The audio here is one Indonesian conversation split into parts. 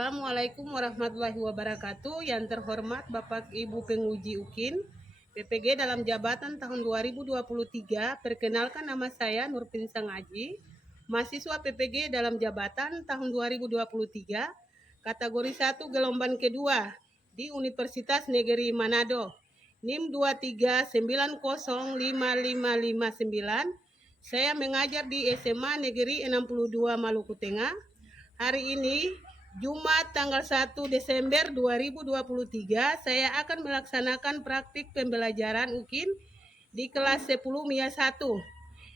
Assalamualaikum warahmatullahi wabarakatuh. Yang terhormat Bapak Ibu Penguji UKIN PPG dalam jabatan tahun 2023. Perkenalkan, nama saya Nurpin Sangaji, mahasiswa PPG dalam jabatan tahun 2023, kategori 1 gelombang kedua di Universitas Negeri Manado, NIM 239055559. Saya mengajar di SMA Negeri 62 Maluku Tengah. Hari ini Jumat tanggal 1 Desember 2023, saya akan melaksanakan praktik pembelajaran UKIN di kelas 10 MIA 1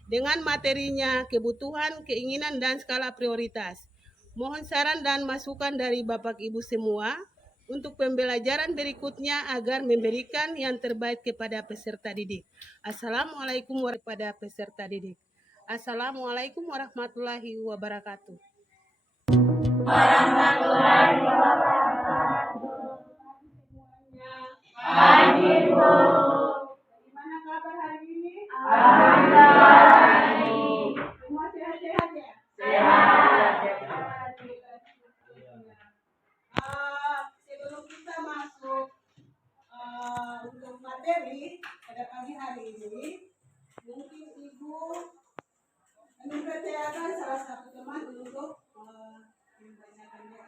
dengan materinya kebutuhan, keinginan, dan skala prioritas. Mohon saran dan masukan dari Bapak Ibu semua untuk pembelajaran berikutnya agar memberikan yang terbaik kepada peserta didik. Assalamualaikum warahmatullahi wabarakatuh. Peserta didik. Assalamualaikum warahmatullahi wabarakatuh. Warahmatullahi wabarakatuh. Pagi, Bu. Gimana kabar hari ini? Alhamdulillah. Semua sehat-sehat ya? Sehat. Sebelum kita masuk untuk materi pada pagi hari ini, mungkin Ibu mempercayakan salah satu teman untuk membacakan doa.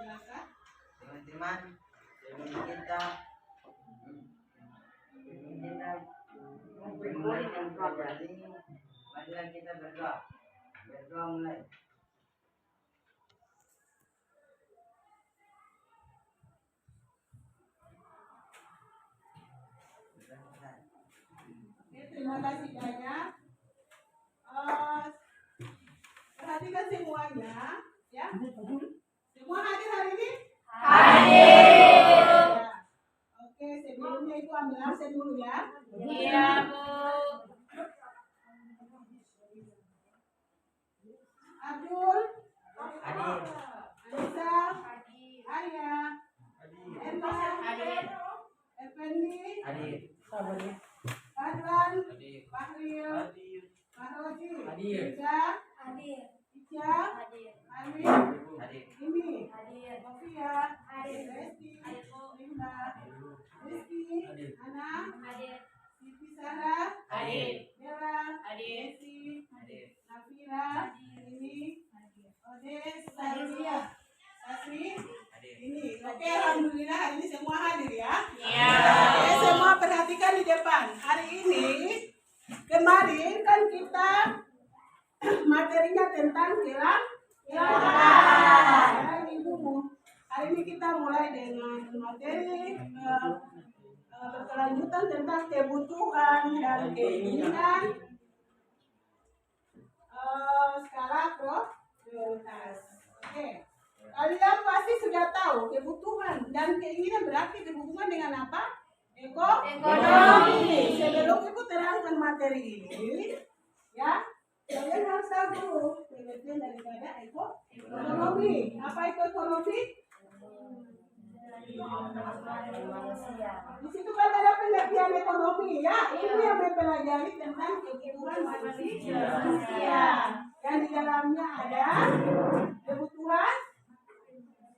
Silakan. Teman-teman, sebelum kita memulai program ini, marilah kita berdoa. Berdoa mulai. Terima kasih banyak. Perhatikan semuanya, ya. Semua hadir hari ini? Hadir. Ya. Oke, sebelumnya Ibu ambil absen dulu ya. Iya, Bu. Abdul, Hadir. Anissa, Arya, Emma, Effendi, Hadir. Fadlan, Fahril, Faroji, Ica, Ica, Arwin, Hadir. Imi, Sofia, Resti, Linda, Rizky, Ana, Siti Sarah, Bella, Desi, Nafira, ini, Odes, Saria, Sasri, ini. Oke, alhamdulillah hari ini semua hadir ya. Iya. Oke, semua perhatikan di depan. Hari ini, kemarin kan kita materinya tentang kilang. Hari ini kita mulai dengan materi berkelanjutan tentang kebutuhan dan keinginan, skala prioritas. Oke, kalian pasti sudah tahu kebutuhan dan keinginan berarti berhubungan dengan apa? Ekonomi. Sebelum Ibu terangkan materi ini, ya, kalian harus tahu dulu pengertian daripada ekonomi. Apa itu ekonomi? Di situ kan ada pengertian ekonomi, ya. Ini yang mempelajari tentang kebutuhan manusia. Dan di dalamnya ada kebutuhan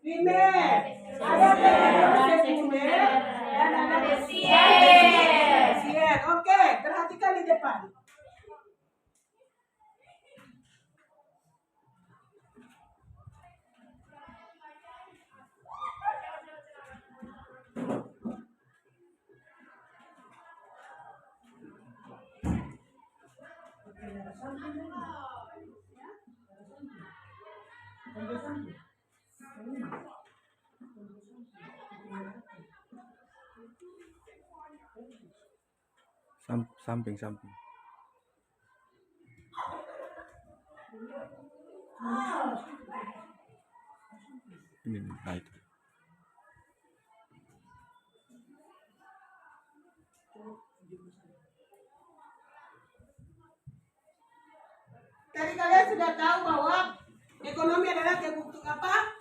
primer, ada kebutuhan sekunder, dan ada tersier. Oke, perhatikan di depan. Samping. Ini, nah itu. Tadi kalian sudah tahu bahwa ekonomi adalah kebutuhan apa?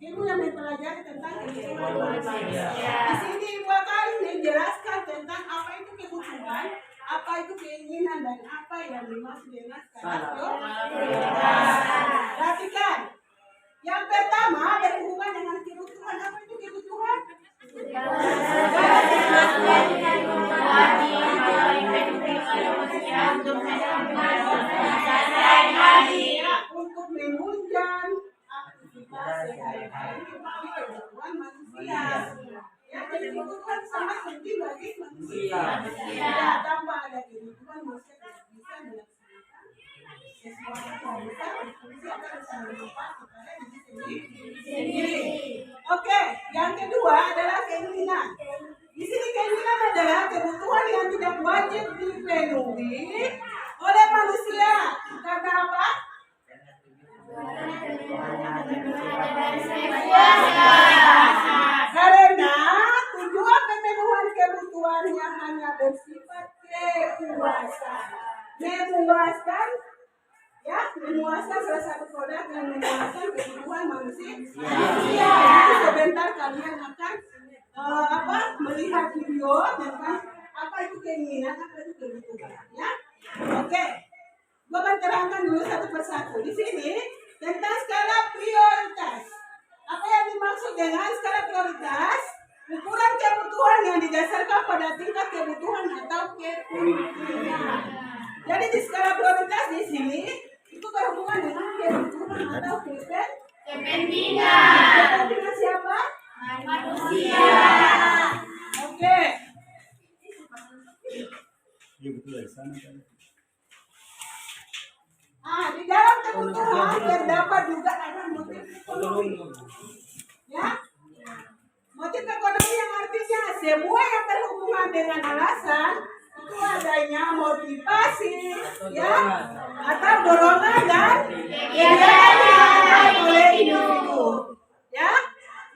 Ibu yang mempelajari tentang kebutuhan manusia. Di sini Ibu akan menjelaskan tentang apa itu kebutuhan, apa itu keinginan, dan apa yang dimaksud dengan skala prioritas? Perhatikan. Yang pertama ada hubungan dengan kebutuhan. Apa itu kebutuhan? Untuk menunjang aktivitas sehari-hari kebutuhan manusia. Ya, jadi kebutuhan sangat penting bagi manusia. Ya, tanpa ada kebutuhan manusia tidak bisa melaksanakan sesuatu yang besar, manusia akan bisa bermanfaat kepada diri sendiri. Oke, yang kedua adalah keinginan. Di sini keinginan adalah kebutuhan yang tidak wajib dipenuhi oleh manusia. Karena apa? Karena tujuan pemenuhan kebutuhannya hanya bersifat kepuasan. Memuaskan, ya, memuaskan salah satu produk yang memuaskan kebutuhan manusia. Jadi sebentar kalian akan melihat video tentang apa itu keinginan, apa itu kebutuhan, ya. Oke, gua akan terangkan dulu satu persatu. Di sini tentang skala prioritas. Apa yang dimaksud dengan skala prioritas? Ukuran kebutuhan yang didasarkan pada tingkat kebutuhan atau kepentingan. Jadi di skala prioritas di sini itu berhubungan dengan kebutuhan atau kepentingan. Kepentingan siapa? Manusia. Oke. Di dalam kebutuhan terdapat juga ada motif ekonomi. Ya. Motif ekonomi yang artinya semua yang berhubungan dengan alasan itu adanya motivasi, ya, atau dorongan dan kegiatan oleh individu, ya,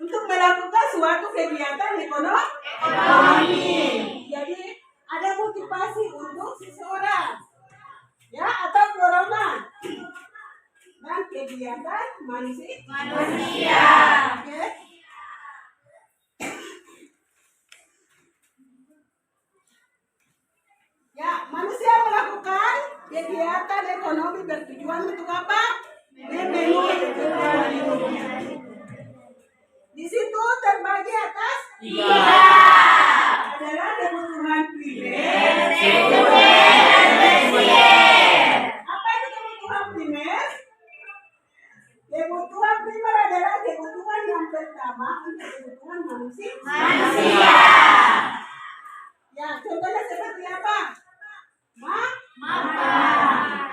untuk melakukan suatu kegiatan ekonomi. Jadi ada motivasi untuk seseorang, ya, atau dorongan dan kegiatan manusia. Oke. Ya, manusia melakukan kegiatan ekonomi bertujuan untuk apa? Memenuhi kebutuhan hidupnya. Di situ terbagi atas tiga. Adalah kebutuhan primer, sekunder, dan tersier. Apa itu kebutuhan primer? Kebutuhan primer adalah kebutuhan yang pertama untuk kebutuhan manusia. Ya, contohnya seperti apa? Makan,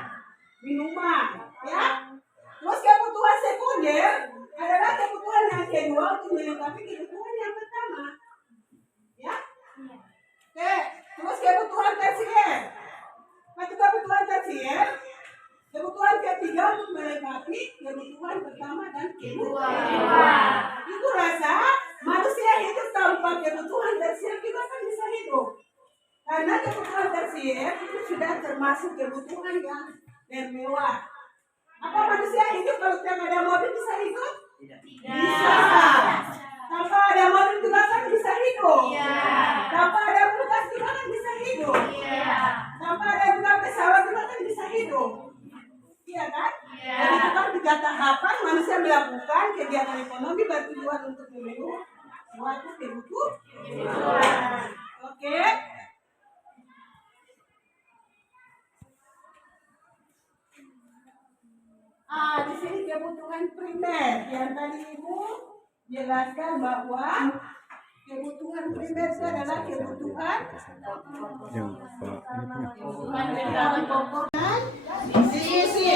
minuman, ya. Terus kebutuhan sekunder adalah kebutuhan yang kedua untuk melengkapi kebutuhan yang pertama, ya. Oke, terus kebutuhan tersier. Apa itu kebutuhan tersier? Kebutuhan ketiga untuk melengkapi kebutuhan pertama dan kedua. Ibu rasa manusia hidup tanpa kebutuhan tersier juga kan bisa hidup. Karena kebutuhan tersier itu sudah termasuk kebutuhan yang bermewah. Apa manusia hidup kalau tidak ada mobil bisa hidup? Bisa. Tanpa ada mobil juga kan bisa hidup. Tanpa ada kulkas juga kan bisa hidup. Tanpa ada juga pesawat juga kan bisa hidup. Iya kan? Jadi itu kan tiga tahapan manusia melakukan kegiatan ekonomi bertujuan untuk memenuhi suatu kebutuhan. Oke. Di sini kebutuhan primer yang tadi Ibu jelaskan bahwa kebutuhan primer itu adalah kebutuhan diskusi.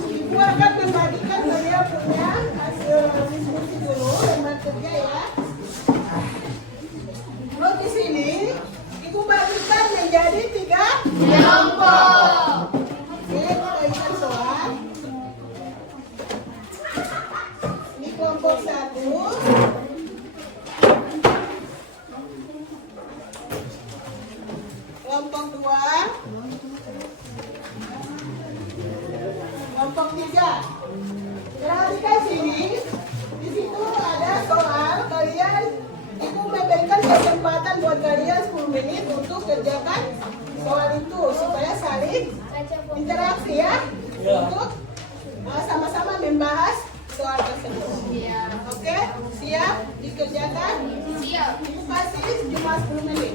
Ibu akan membagikan beliau punya hasil diskusi dulu dengan kerja, ya. Terus di sini Ibu bagikan menjadi 3 kelompok. Oke, kita isi soal. Ini kelompok 1. Kelompok 2. Kelompok 3. Perhatikan sini. Di situ ada soal. Kalian, Ibu memberikan kesempatan buat kalian 10 menit untuk kerjakan soal itu supaya saya interaksi ya, untuk sama-sama membahas soal tersebut. Oke, siap dikerjakan? Siap. Ibu kasih cuma 10 menit.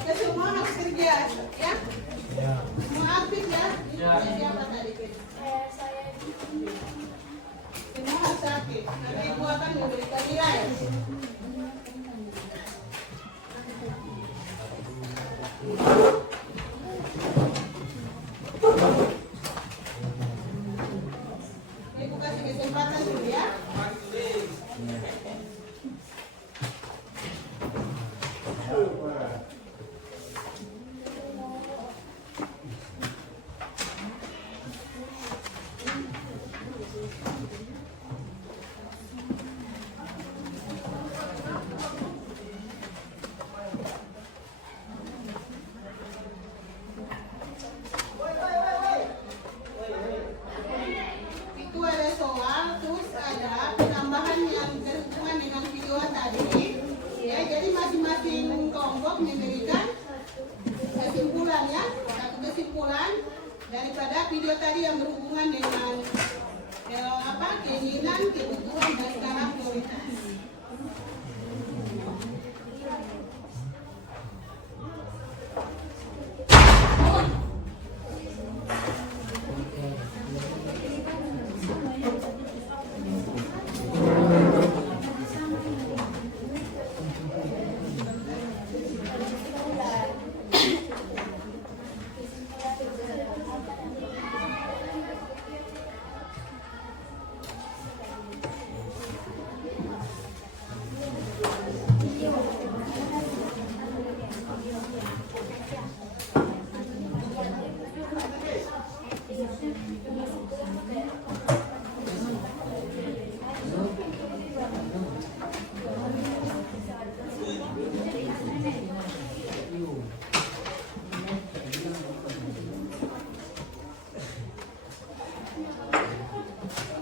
Oke, semua harus kerja ya. Semua aktif ya. Siapa tadi? Semua harus aktif. Nanti ibu akan memberikan nilai. Ibu kasih kesempatan dulu ya. Itu ada soal, terus ada penambahan yang berhubungan dengan video tadi. Ya, jadi masing-masing kelompok memberikan kesimpulan ya, satu kesimpulan daripada video tadi yang berhubungan dengan keinginan, kebutuhan dan skala prioritas.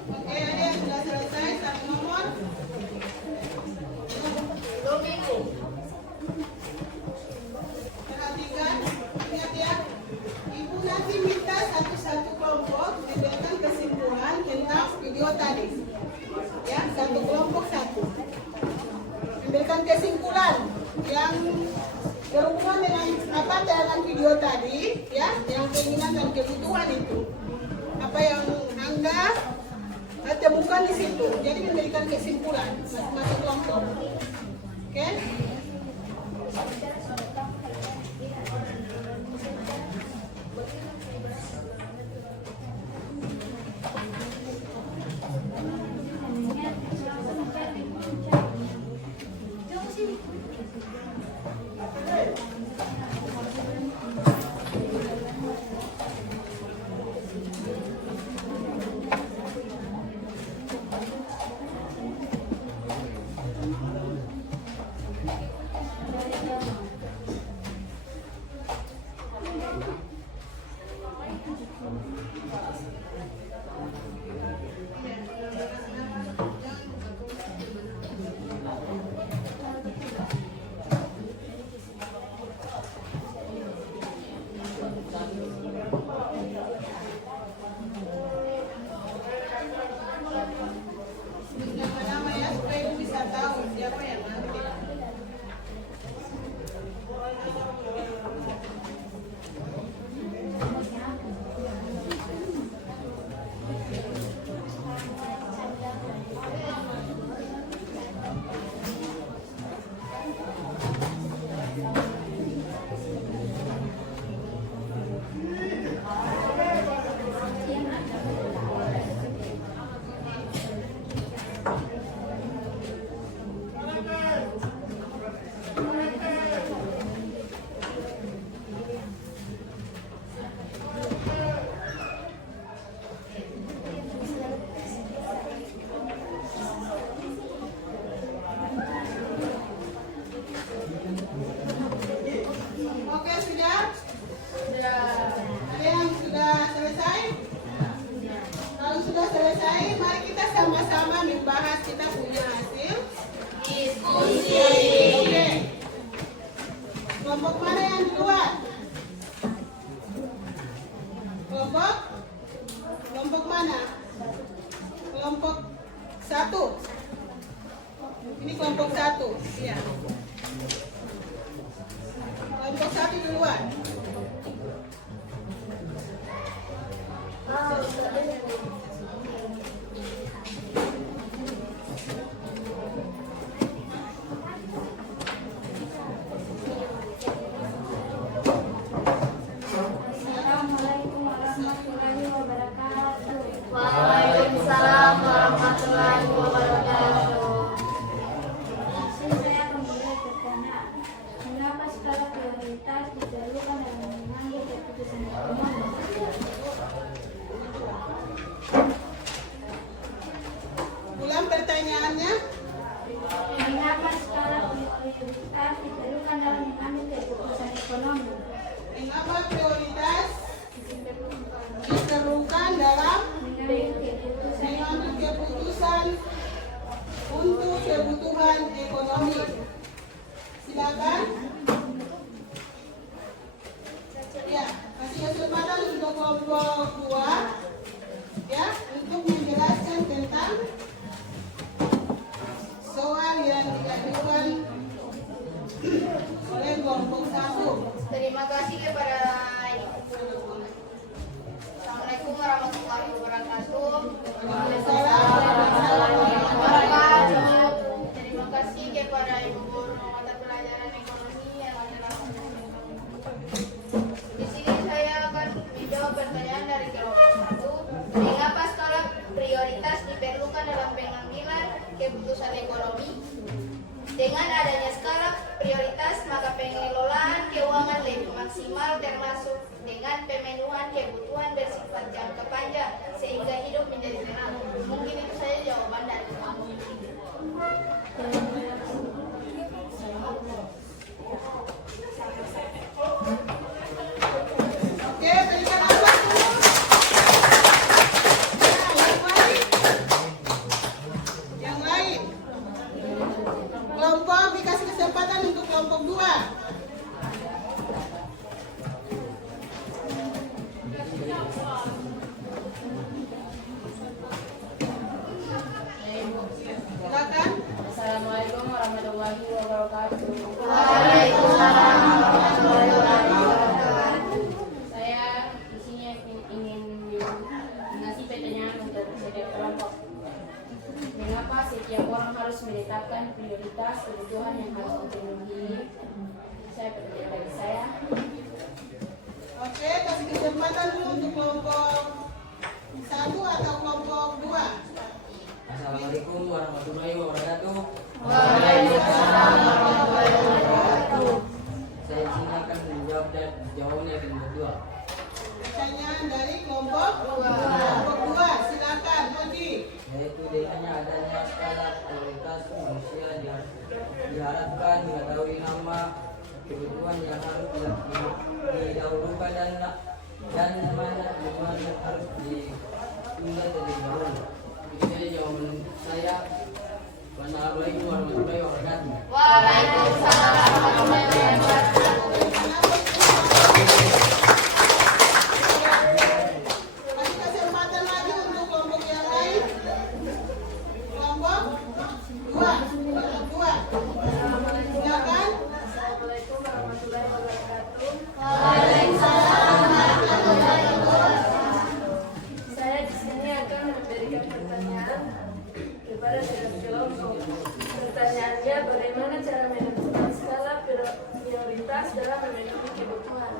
Oke, ada yang sudah selesai satu nomor. Perhatikan, lihat ya. Ibu nanti minta satu-satu kelompok memberikan kesimpulan tentang video tadi. Ya, satu kelompok satu. Memberikan kesimpulan yang berhubungan dengan video tadi, ya, yang keinginan dan kebutuhan itu. Apa yang Anda temukan di situ. Jadi memberikan kesimpulan masing-masing kelompok. Oke? Nama-nama ya supaya ibu bisa tahu siapa yang nanti. sama-sama membahas kita punya hasil Diskusi. Oke. Kelompok mana yang duluan? Kelompok mana? Kelompok 1. Ini kelompok 1. Iya. Kelompok 1 duluan. Assalamualaikum warahmatullahi wabarakatuh. Waalaikumsalam warahmatullahi wabarakatuh. Saya akan mulai bertanya, mengapa skala prioritas diperlukan dalam mengambil keputusan ekonomi? Ulang pertanyaannya. Mengapa skala prioritas diperlukan dalam mengambil keputusan ekonomi? Mengapa prioritas diperlukan dalam mengambil keputusan untuk kebutuhan ekonomi? Silakan. Ya, kasih kesempatan untuk kelompok 2 ya untuk menjelaskan tentang soal yang diajukan oleh kelompok 1. Terima kasih kepada Assalamualaikum warahmatullahi wabarakatuh. Terima kasih kepada Ibu Guru mata pelajaran ekonomi yang menjelaskan tentang di sini saya akan menjawab pertanyaan dari kelompok 1. Mengapa skala prioritas diperlukan dalam pengambilan keputusan ekonomi? Dengan adanya skala prioritas, maka pengelolaan keuangan lebih maksimal termasuk dengan pemenuhan kebutuhan bersifat jangka panjang sehingga hidup menjadi tenang. Mungkin itu saja jawaban dari kamu. Oke, berikan aplaus dulu. Nah, yang lain. Kelompok dikasih kesempatan untuk kelompok 2. Silakan. Assalamualaikum warahmatullahi wabarakatuh. Waalaikumsalam warahmatullahi wabarakatuh. Saya di sini ingin mengasih pertanyaan untuk setiap kelompok. Mengapa setiap orang harus menetapkan prioritas kebutuhan yang harus dipenuhi? Saya pertanyaan dari saya. Oke, kasih kesempatan dulu untuk kelompok 1 atau kelompok 2. Assalamualaikum warahmatullahi wabarakatuh. Waalaikumsalam warahmatullahi wabarakatuh. Saya di sini akan menjawab dan jawabannya akan berdua. Pertanyaan dari kelompok 2. Silakan, Oji. Yaitu dengannya adanya skala prioritas manusia diharapkan mengetahui nama kebutuhan yang harus didahulukan dan mana kebutuhan yang harus ditunda terlebih dahulu. Itu saja jawaban saya. Wassalamualaikum warahmatullahi wabarakatuh. Waalaikumsalam warahmatullahi wabarakatuh. Kasih kesempatan lagi untuk kelompok yang lain. Kelompok 2. Silakan. Assalamualaikum warahmatullahi wabarakatuh. Waalaikumsalam warahmatullahi wabarakatuh. Saya di sini akan memberikan pertanyaan kepada setiap kelompok. Pertanyaannya, bagaimana cara menentukan skala prioritas dalam memenuhi kebutuhan?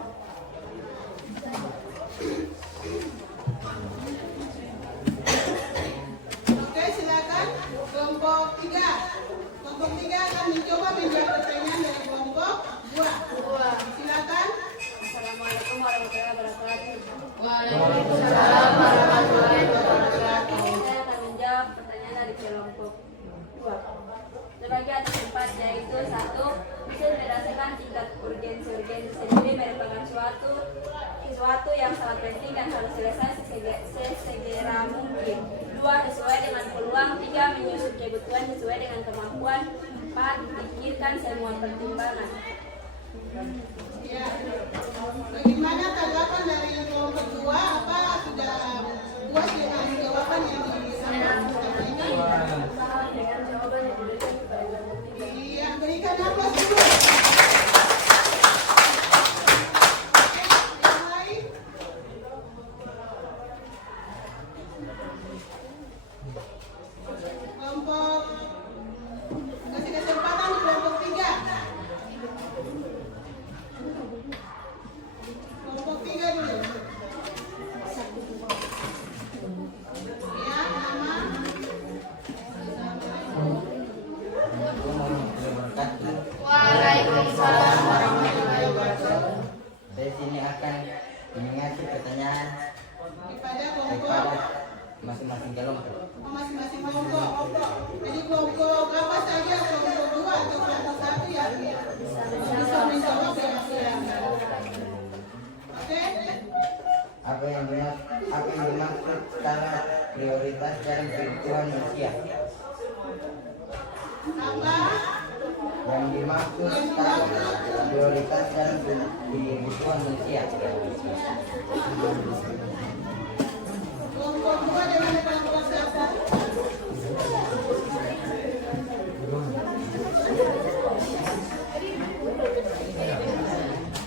Oke, silakan. Kelompok 3. Kelompok 3 akan mencoba menjawab pertanyaan dari kelompok 2. Silakan. Assalamualaikum warahmatullahi wabarakatuh. Waalaikumsalam warahmatullahi wabarakatuh. Saya akan menjawab pertanyaan dari kelompok 2. Sebagai atas 4 yaitu 1. Bisa berdasarkan tingkat urgensi sendiri merupakan sesuatu yang sangat penting dan harus selesai sesegera mungkin. 2. Sesuai dengan peluang berikan semua pertimbangan. Ya. Bagaimana tanggapan dari kelompok 2? Apa sudah puas dengan jawaban yang disampaikan ini? Dengan jawaban yang diberikan kepada kelompok 3. Iya, berikan aplaus dulu. Yang lain? Kelompok, kasih kesempatan kelompok 3. Kelompok 3 dulu. Ya, nama. Waalaikumsalam warahmatullahi wabarakatuh. Saya sini akan mengasih pertanyaan Kepada kelompok kepada masing-masing kelompok. masing-masing kelompok. Jadi kelompok apa saja, kelompok 2 atau kelompok 1 yang bisa menjawab ya. Oke? Apa yang dimaksud skala prioritas dalam kebutuhan manusia? Apa? Yang dimaksud skala prioritas dalam kebutuhan manusia. Kelompok 2 dengan kelompok 1.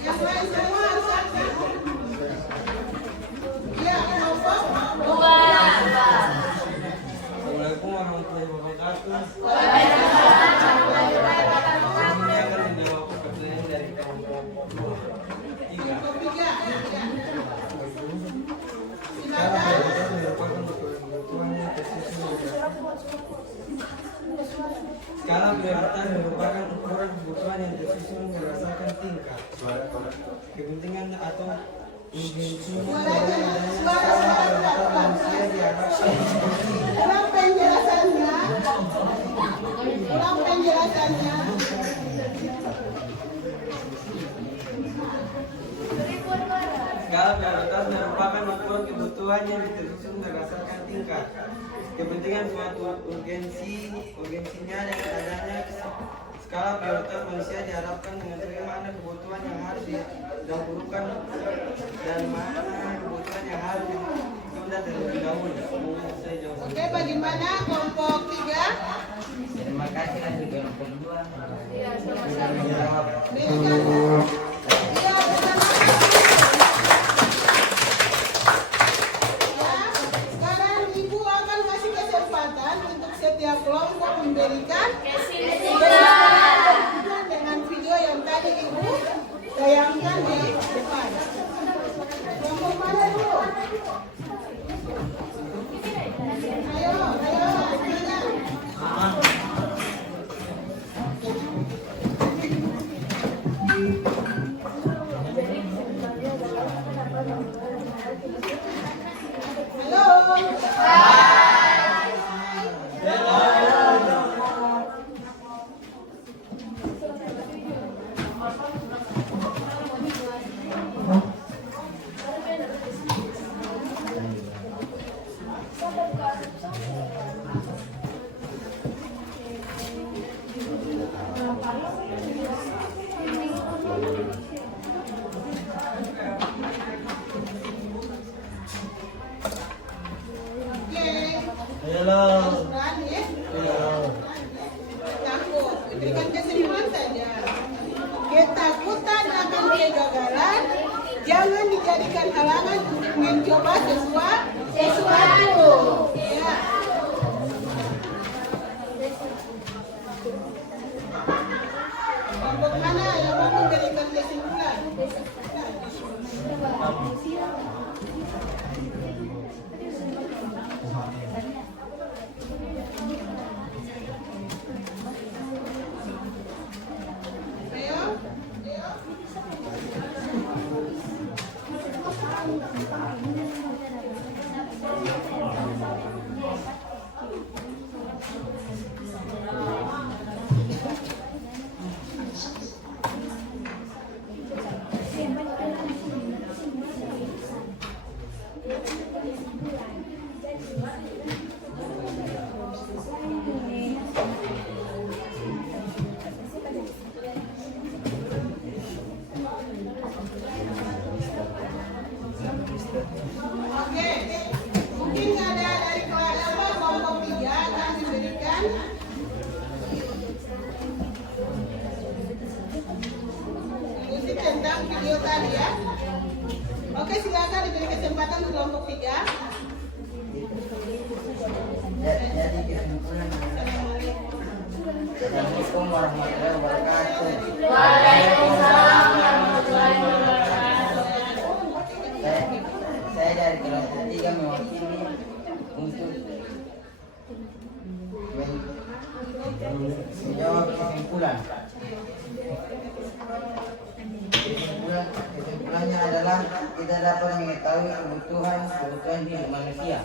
Yang lain semua harus aktif. Iya, kelompok 2. Assalamualaikum warahmatullahi wabarakatuh. Ini akan menjawab pertanyaan dari kelompok 3. Kelompok 3. Skala Silakan. prioritas merupakan kebutuhan yang tersusun. Skala prioritas merupakan ukuran kebutuhan yang tersusun berdasarkan tingkat kepentingan atau urgensinya dari adanya skala prioritas manusia diharapkan Ulang penjelasannya. Ulang penjelasannya. Skala prioritas merupakan ukuran kebutuhan yang tersusun berdasarkan tingkat kepentingan suatu urgensinya dengan adanya skala prioritas manusia diharapkan mengetahui mana kebutuhan yang harus didahulukan dan mana kebutuhan yang harus ditunda terlebih dahulu. Saya jawab. Oke, bagaimana kelompok 3? Terima kasih lanjut kelompok 2. Ya, Sudah sama-sama. menjawab. Berikan. Iya, bersama. Ya, sekarang Ibu akan kasih kesempatan untuk setiap kelompok memberikan kesimpulan dengan video yang tadi Ibu tayangkan di depan. Kelompok mana dulu? Ayo, mana? Halo. Oke. Halo. Berani ya? Takut. Berikan kesimpulan saja. Ketakutan akan kegagalan jangan dijadikan halangan untuk mencoba sesuatu. Ya. Kelompok mana yang mau memberikan kesimpulan? Ayo. silakan. Ikuti tentang video tadi ya. Oke, silakan diberi kesempatan untuk kelompok 3. Jadi kesimpulan. Assalamualaikum warahmatullahi wabarakatuh. Waalaikumsalam warahmatullahi wabarakatuh. Saya dari kelompok 3 mewakili untuk menjawab kesimpulan. Kesimpulannya adalah kita dapat mengetahui kebutuhan hidup manusia.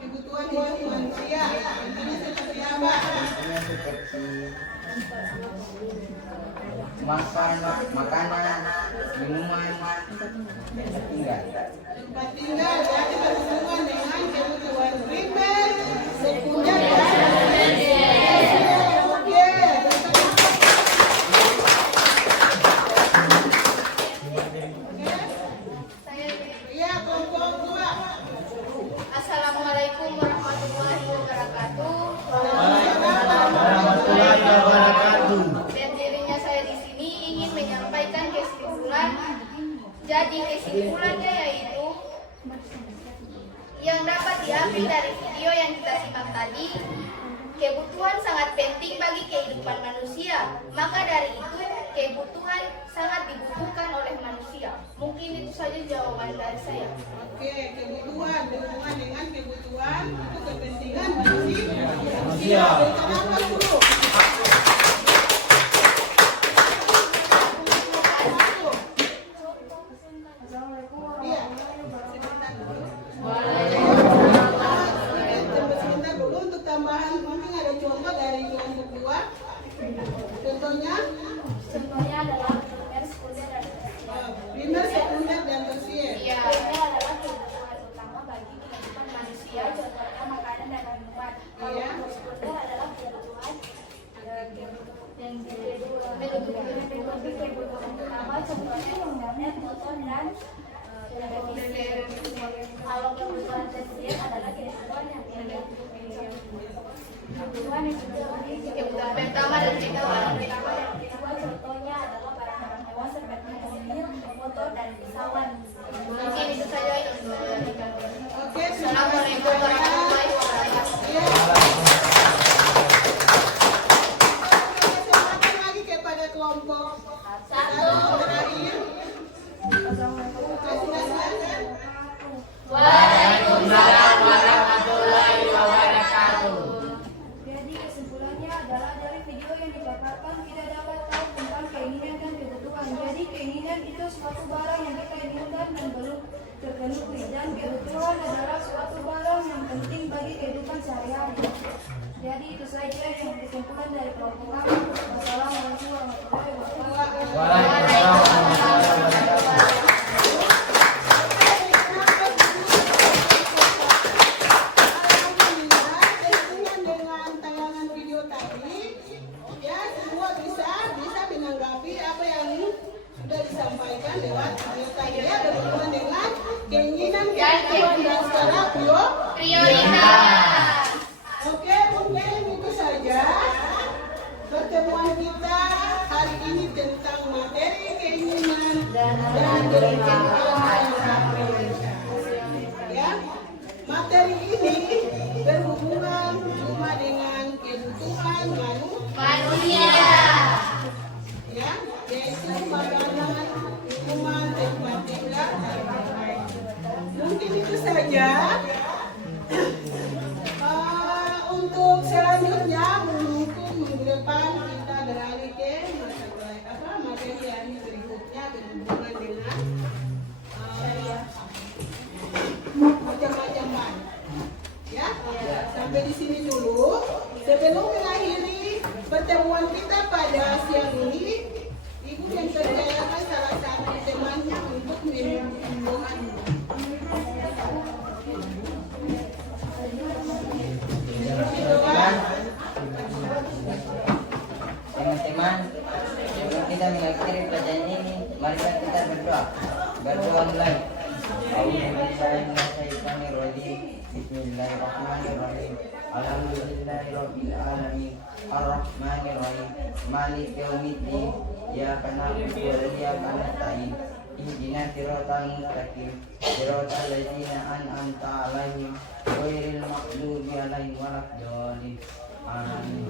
Kebutuhan hidup manusia intinya seperti apa? Contohnya seperti makanan, minuman, tempat tinggal. Tempat tinggal berarti berhubungan dengan kebutuhan primer, sekunder, dan tersier. Oke. Iya, kelompok 2. Assalamualaikum warahmatullahi wabarakatuh. Warahmatullahi wabarakatuh. Dan dirinya saya di sini ingin menyampaikan kesimpulan. Jadi kesimpulannya yaitu yang dapat diambil dari video yang kita simak tadi, kebutuhan sangat penting bagi kehidupan manusia. Maka dari itu kebutuhan sangat dibutuhkan oleh manusia. Mungkin itu saja jawaban dari saya. Oke, kebutuhan berhubungan dengan kebutuhan itu kepentingan manusia. Berikan nafas dulu. Iya, sebentar dulu. Sebentar dulu untuk tambahan, mungkin ada contoh dari kelompok 2. Contohnya Contohnya adalah primer, sekunder, dan tersier. primer, sekunder, dan tersier. Iya. Primer adalah kebutuhan utama bagi kehidupan manusia, contohnya makanan dan minuman. Kalau Iya. untuk sekunder adalah kebutuhan yang kebutuhan utama, contohnya internet, motor, dan televisi. Kalau kebutuhan tersier adalah kebutuhan yang kebutuhan yang Kebutuhan pertama dan kedua. contohnya adalah barang-barang mewah seperti mobil, motor, dan pesawat. Mungkin itu saja yang dari kami. Oke, Assalamualaikum warahmatullahi wabarakatuh. Iya. Kesempatan lagi kepada kelompok 1 terakhir. Silakan. Waalaikumsalam warahmatullahi wabarakatuh. Jadi kesimpulannya adalah dari video yang dipaparkan kita dapat tahu tentang keinginan dan kebutuhan. Jadi keinginan itu suatu barang yang kita inginkan dan belum terpenuhi, dan kebutuhan adalah suatu barang yang penting bagi kehidupan sehari-hari. Jadi itu saja yang kesimpulan dari kelompok kami. Wassalamualaikum warahmatullahi wabarakatuh. Alhamdulillah, sehubungan dengan tayangan video tadi, ya semua bisa menanggapi apa yang sudah disampaikan lewat video tadi. Ya, berhubungan dengan keinginan kebutuhan dan skala Prioritas. Oke, mungkin itu saja pertemuan kita hari ini tentang materi keinginan dan kebutuhan yang prioritas. Ya, materi ini berhubungan cuma dengan kebutuhan Manusia. ya, yaitu makanan, minuman, tempat tinggal, dan lain-lain. Mungkin itu saja. Untuk selanjutnya minggu depan kita beralih ke materi yang berikutnya berhubungan dengan macam-macam bahan. Ya, sampai di sini dulu. Sebelum mengakhiri pertemuan kita pada siang ini, Ibu mempercayakan salah satu temannya untuk mendoakan. Teman-teman, sebelum kita mengakhiri pelajaran ini, mari kita berdoa. Berdoa mulai. Bismillahirrahmanirrahim. Alhamdulillah. Alhamdulillahirabbil alamin arrahmanir rahim maliki yaumiddin iyyaka na'budu wa iyyaka nasta'in ihdinas siratal mustaqim siratal ladzina an'amta 'alaihim ghairil maghdubi 'alaihim waladdallin amin.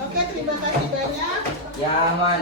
Oke, terima kasih banyak. Ya aman.